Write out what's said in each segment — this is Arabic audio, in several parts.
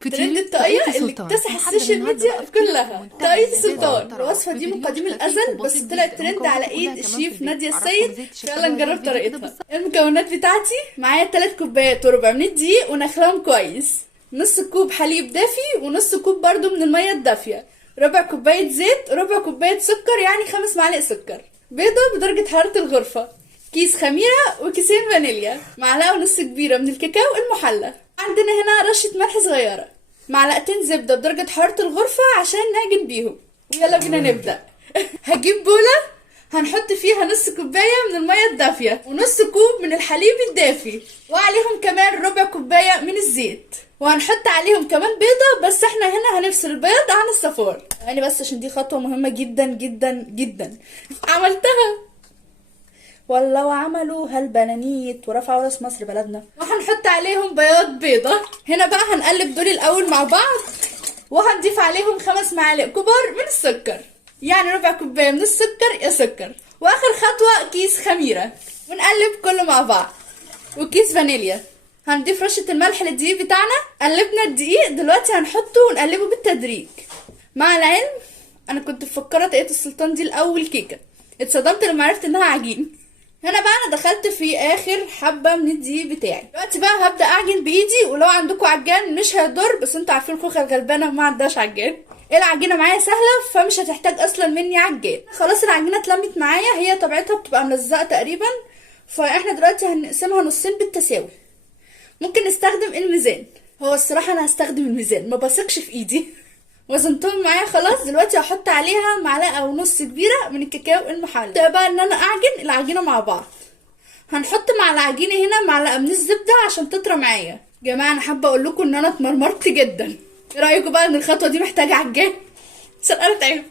ترند الطاقية اللي اكتسح السوشيال ميديا كلها، طاقية السلطان. الوصفة دي من قديم الأزل بس طلعت ترند على ايد الشيف نادية السيد. يلا نجرب طريقتها. المكونات بتاعتي: معايا 3 كوبايات وربع من الدقيق ونخلهم كويس، نص كوب حليب دافي ونص كوب برضو من المية الدافية، ربع كوباية زيت، ربع كوباية سكر يعني 5 معالق سكر، بيضة بدرجة حرارة الغرفة، كيس خميرة وكيسين فانيليا، معلقة ونص كبيرة من الكاكاو المحلى. عندنا هنا رشة ملح صغيرة، معلقتين زبدة بدرجة حرارة الغرفة عشان نعجن بيهم. ويلا بينا نبدأ. هجيب بولة هنحط فيها نص كوباية من المية الدافية ونص كوب من الحليب الدافي وعليهم كمان ربع كوباية من الزيت، وهنحط عليهم كمان بيضة، بس احنا هنا هنفصل البيض عن الصفار يعني، بس عشان دي خطوة مهمة جدا جدا جدا. عملتها والله وعملوها البنانيت ورفعوا راس مصر بلدنا. وهنحط عليهم بياض بيضة. هنا بقى هنقلب دول الأول مع بعض، وهنضيف عليهم 5 معالق كبار من السكر، يعني ربع كوباية من السكر يا سكر. وآخر خطوة كيس خميرة، ونقلب كله مع بعض، وكيس فانيليا. هنضيف رشة الملح للدقيق بتاعنا. قلبنا الدقيق، دلوقتي هنحطه ونقلبه بالتدريج. مع العلم أنا كنت مفكرة طريقة السلطان دي الأول كيكة، اتصدمت لما عرفت إنها عجين. هنا بقى انا دخلت في اخر حبه من الدقيق بتاعي. دلوقتي بقى هبدا اعجن بايدي، ولو عندكم عجان مش هيضر، بس انتوا عارفين خوخه الغلبانه ما عندهاش عجان. العجينه معايا سهله فمش هتحتاج اصلا مني عجان. خلاص العجينه اتلمت معايا، هي طبيعتها بتبقى ملزقه تقريبا، فاحنا دلوقتي هنقسمها نصين بالتساوي. ممكن نستخدم الميزان، هو الصراحه انا هستخدم الميزان، ما بثقش في ايدي. وزنتهم معايا خلاص. دلوقتي هحط عليها معلقه ونص كبيره من الكاكاو المحلى. ده بقى ان انا اعجن العجينه مع بعض. هنحط مع العجينه هنا معلقه من الزبده عشان تطرى معايا. جماعه انا حابه اقول لكم ان انا اتمرمرت جدا. ايه رايكم بقى ان الخطوه دي محتاجه عجان؟ عشان انا تعبت.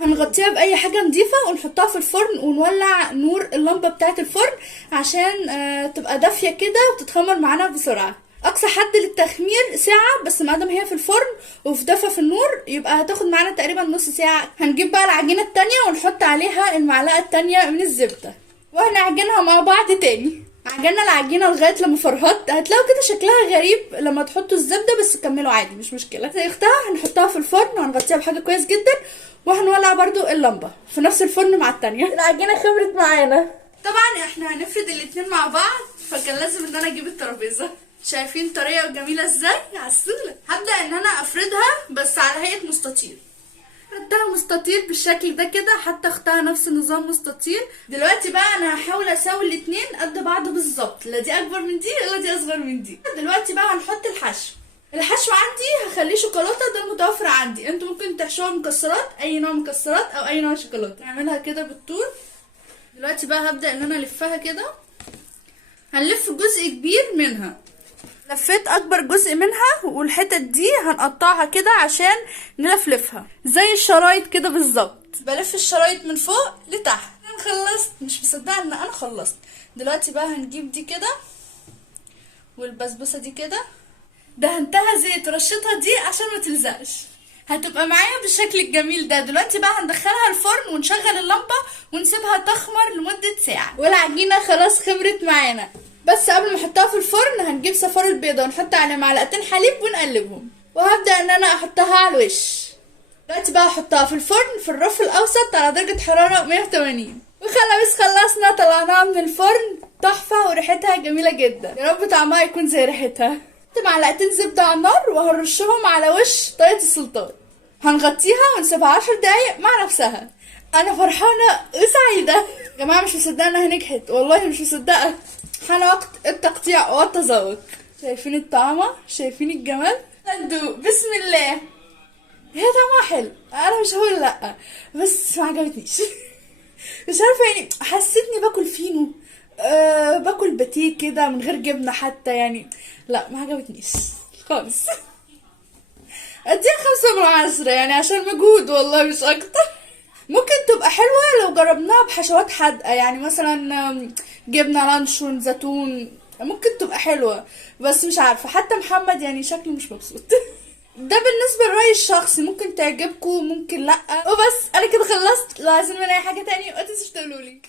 هنغطيها باي حاجه نضيفه ونحطها في الفرن، ونولع نور اللمبه بتاعه الفرن عشان تبقى دافيه كده وتتخمر معانا بسرعه. اقصى حد للتخمير ساعة، بس ما دام هي في الفرن وفي دفى في النور يبقى هتاخد معانا تقريبا نص ساعة. هنجيب بقى العجينة التانية ونحط عليها المعلقة التانية من الزبدة، وهنعجنها مع بعض تاني. عجنا العجينة لغاية لما فرهط. هتلاقوا كده شكلها غريب لما تحطوا الزبدة، بس كملوا عادي مش مشكلة. زي اختها هنحطها في الفرن وهنغطيها بحاجة كويس جدا، وهنولع برضو اللمبة في نفس الفرن مع التانية. العجينة خمرت معانا. طبعا احنا هنفرد الاتنين مع بعض، فكان لازم ان انا اجيب الترابيزة. شايفين طريقة جميلة ازاي؟ عسولة. هبدأ ان انا افردها بس على هيئة مستطيل. فردها مستطيل بالشكل ده كده، حتى اختها نفس النظام مستطيل. دلوقتي بقى انا هحاول اساوي الاتنين قد بعض بالظبط، لا دي اكبر من دي ولا دي اصغر من دي. دلوقتي بقى هنحط الحشو. الحشو عندي هخليه شوكولاته، ده المتوفر عندي. انتوا ممكن تحشوها مكسرات، اي نوع مكسرات او اي نوع شوكولاته. نعملها كده بالطول. دلوقتي بقى هبدأ ان انا الفها كده. هنلف جزء كبير منها. لفيت اكبر جزء منها، والحتت دي هنقطعها كده عشان نلفلفها زي الشرايط كده بالظبط. بلف الشرايط من فوق لتحت. انا خلصت، مش مصدقه ان انا خلصت. دلوقتي بقى هنجيب دي كده، والبسبوسه دي كده دهنتها زيت ورشتها دي عشان ما تلزقش. هتبقى معايا بالشكل الجميل ده. دلوقتي بقى هندخلها الفرن ونشغل اللمبه ونسيبها تخمر لمده ساعه. والعجينه خلاص خمرت معانا، بس قبل ما احطها في الفرن هنجيب صفار البيضه ونحط عليه معلقتين حليب ونقلبهم. وهبدا ان انا احطها على الوش. دلوقتي بقى احطها في الفرن في الرف الاوسط على درجه حراره 180. وخلاص خلصنا، طلعناها من الفرن. تحفه وريحتها جميله جدا. يا رب طعمها يكون زي ريحتها. معلقتين زبده على النار وهنرشهم على وش طاقية السلطان. هنغطيها ونسيبها 10 دقايق مع نفسها. انا فرحانه وسعيده. يا جماعه مش مصدقه انها نجحت، والله مش مصدقه. حان وقت التقطيع والتذوق. شايفين الطعمه؟ شايفين الجمال؟ ندوق. بسم الله. هي طعمها حلو، انا مش هقول لا، بس ما عجبتنيش. مش عارفه يعني، حسيتني باكل فينو، باكل باتيه كده من غير جبنه حتى يعني. لا ما عجبتنيش خالص. اديها 5/10 يعني عشان مجهود والله مش اكتر. ممكن تبقى حلوة لو جربناها بحشوات حادقة، يعني مثلا جبنة لانشون زيتون، ممكن تبقى حلوة، بس مش عارفة. حتى محمد يعني شكله مش مبسوط. ده بالنسبة لرأيي الشخصي، ممكن تعجبكم ممكن لأ. وبس انا كده خلصت. لو عايزين مني اي حاجة تانية متنسوش تقولولي.